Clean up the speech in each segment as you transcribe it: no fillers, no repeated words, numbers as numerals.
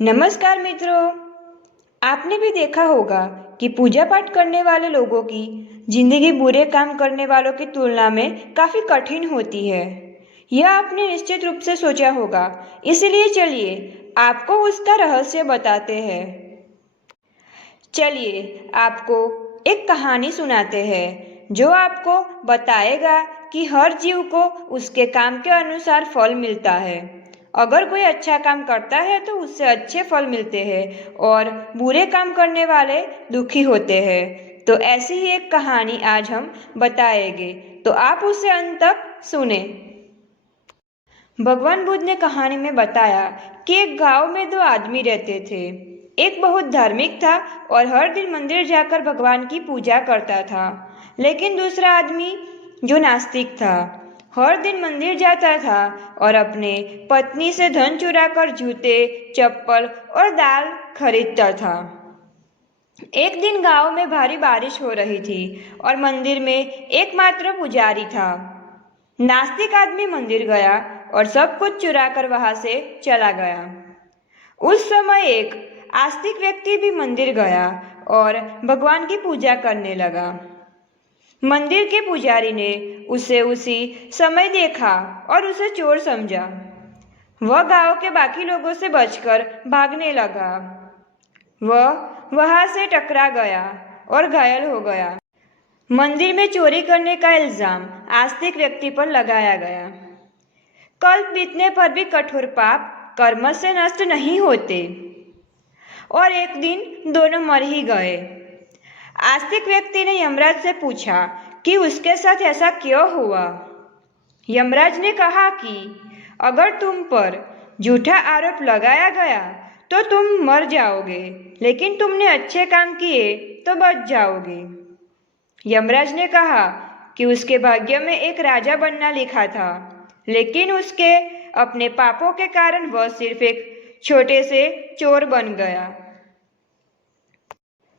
नमस्कार मित्रों। आपने भी देखा होगा कि पूजा पाठ करने वाले लोगों की जिंदगी बुरे काम करने वालों की तुलना में काफी कठिन होती है। यह आपने निश्चित रूप से सोचा होगा, इसलिए चलिए आपको उसका रहस्य बताते हैं। चलिए आपको एक कहानी सुनाते हैं जो आपको बताएगा कि हर जीव को उसके काम के अनुसार फल मिलता है। अगर कोई अच्छा काम करता है तो उससे अच्छे फल मिलते हैं और बुरे काम करने वाले दुखी होते हैं। तो ऐसी ही एक कहानी आज हम बताएंगे, तो आप उसे अंत तक सुने। भगवान बुद्ध ने कहानी में बताया कि एक गांव में दो आदमी रहते थे। एक बहुत धार्मिक था और हर दिन मंदिर जाकर भगवान की पूजा करता था, लेकिन दूसरा आदमी जो नास्तिक था, हर दिन मंदिर जाता था और अपने पत्नी से धन चुराकर जूते, चप्पल और दाल खरीदता था। एक दिन गांव में भारी बारिश हो रही थी और मंदिर में एकमात्र पुजारी था। नास्तिक आदमी मंदिर गया और सब कुछ चुराकर वहां से चला गया। उस समय एक आस्तिक व्यक्ति भी मंदिर गया और भगवान की पूजा करने लगा। मंदिर के पुजारी ने उसे उसी समय देखा और उसे चोर समझा। वह गांव के बाकी लोगों से बचकर भागने लगा। वह वहां से टकरा गया और घायल हो गया। मंदिर में चोरी करने का इल्जाम आस्तिक व्यक्ति पर लगाया गया। कल्प बीतने पर भी कठोर पाप कर्म से नष्ट नहीं होते और एक दिन दोनों मर ही गए। आस्तिक व्यक्ति ने यमराज से पूछा कि उसके साथ ऐसा क्यों हुआ। यमराज ने कहा कि अगर तुम पर झूठा आरोप लगाया गया तो तुम मर जाओगे, लेकिन तुमने अच्छे काम किए तो बच जाओगे। यमराज ने कहा कि उसके भाग्य में एक राजा बनना लिखा था, लेकिन उसके अपने पापों के कारण वह सिर्फ एक छोटे से चोर बन गया।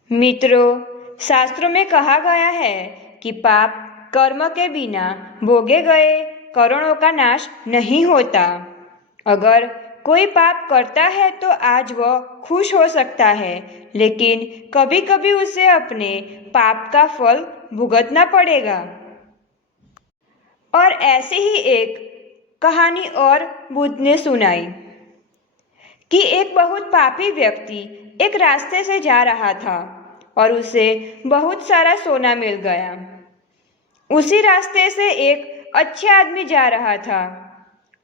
मित्रों, शास्त्रों में कहा गया है कि पाप कर्म के बिना भोगे गए करोड़ों का नाश नहीं होता। अगर कोई पाप करता है तो आज वह खुश हो सकता है, लेकिन कभी कभी उसे अपने पाप का फल भुगतना पड़ेगा। और ऐसे ही एक कहानी और बुद्ध ने सुनाई कि एक बहुत पापी व्यक्ति एक रास्ते से जा रहा था और उसे बहुत सारा सोना मिल गया। उसी रास्ते से एक अच्छा आदमी जा रहा था।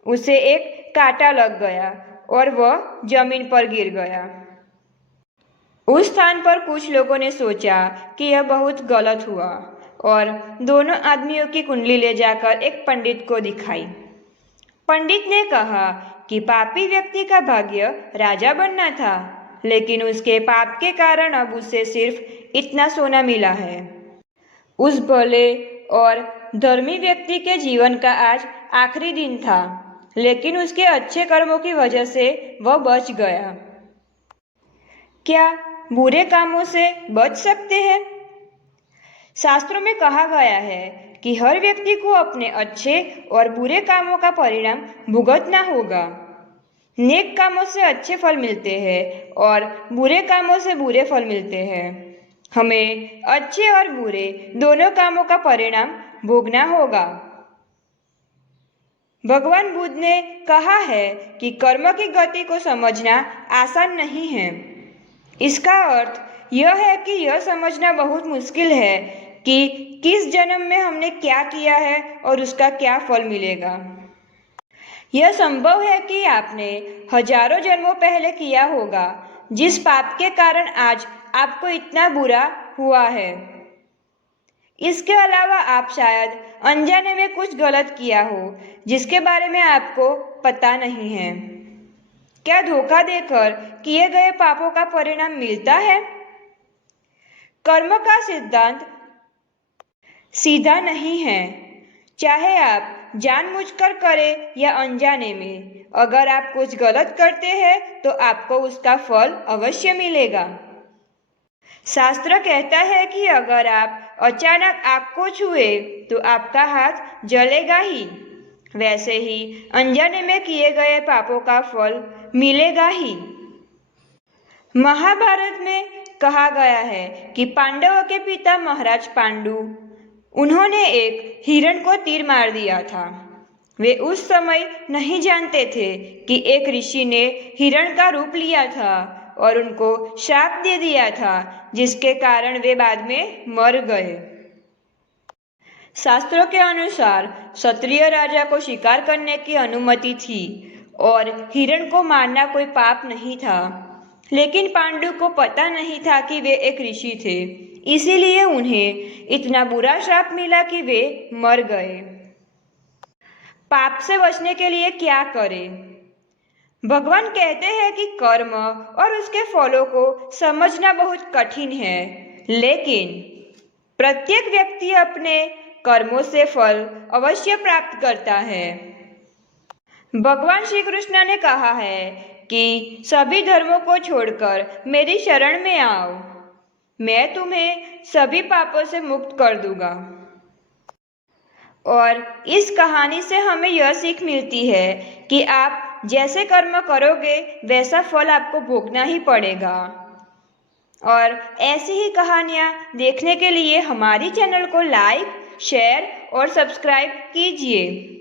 उसे एक कांटा लग गया और वह जमीन पर गिर गया। उस स्थान पर कुछ लोगों ने सोचा कि यह बहुत गलत हुआ और दोनों आदमियों की कुंडली ले जाकर एक पंडित को दिखाई। पंडित ने कहा कि पापी व्यक्ति का भाग्य राजा बनना था, लेकिन उसके पाप के कारण अब उसे सिर्फ इतना सोना मिला है। उस भले और धर्मी व्यक्ति के जीवन का आज आखिरी दिन था, लेकिन उसके अच्छे कर्मों की वजह से वह बच गया। क्या बुरे कामों से बच सकते हैं? शास्त्रों में कहा गया है कि हर व्यक्ति को अपने अच्छे और बुरे कामों का परिणाम भुगतना होगा। नेक कामों से अच्छे फल मिलते हैं और बुरे कामों से बुरे फल मिलते हैं। हमें अच्छे और बुरे दोनों कामों का परिणाम भोगना होगा। भगवान बुद्ध ने कहा है कि कर्म की गति को समझना आसान नहीं है। इसका अर्थ यह है कि यह समझना बहुत मुश्किल है कि किस जन्म में हमने क्या किया है और उसका क्या फल मिलेगा। यह संभव है कि आपने हजारों जन्मों पहले किया होगा, जिस पाप के कारण आज आपको इतना बुरा हुआ है। इसके अलावा आप शायद अनजाने में कुछ गलत किया हो, जिसके बारे में आपको पता नहीं है। क्या धोखा देकर किए गए पापों का परिणाम मिलता है? कर्म का सिद्धांत सीधा नहीं है, चाहे आप जानबूझकर करें या अनजाने में। अगर आप कुछ गलत करते हैं तो आपको उसका फल अवश्य मिलेगा। शास्त्र कहता है कि अगर आप अचानक आग को छुए तो आपका हाथ जलेगा ही, वैसे ही अनजाने में किए गए पापों का फल मिलेगा ही। महाभारत में कहा गया है कि पांडवों के पिता महाराज पांडु, उन्होंने एक हिरण को तीर मार दिया था। वे उस समय नहीं जानते थे कि एक ऋषि ने हिरण का रूप लिया था और उनको श्राप दे दिया था, जिसके कारण वे बाद में मर गए। शास्त्रों के अनुसार क्षत्रिय राजा को शिकार करने की अनुमति थी और हिरण को मारना कोई पाप नहीं था, लेकिन पांडु को पता नहीं था कि वे एक ऋषि थे, इसीलिए उन्हें इतना बुरा श्राप मिला कि वे मर गए। पाप से बचने के लिए क्या करें? भगवान कहते हैं कि कर्म और उसके फलों को समझना बहुत कठिन है, लेकिन प्रत्येक व्यक्ति अपने कर्मों से फल अवश्य प्राप्त करता है। भगवान श्री कृष्ण ने कहा है कि सभी धर्मों को छोड़कर मेरी शरण में आओ, मैं तुम्हें सभी पापों से मुक्त कर दूंगा। और इस कहानी से हमें यह सीख मिलती है कि आप जैसे कर्म करोगे वैसा फल आपको भोगना ही पड़ेगा। और ऐसी ही कहानियाँ देखने के लिए हमारी चैनल को लाइक, शेयर और सब्सक्राइब कीजिए।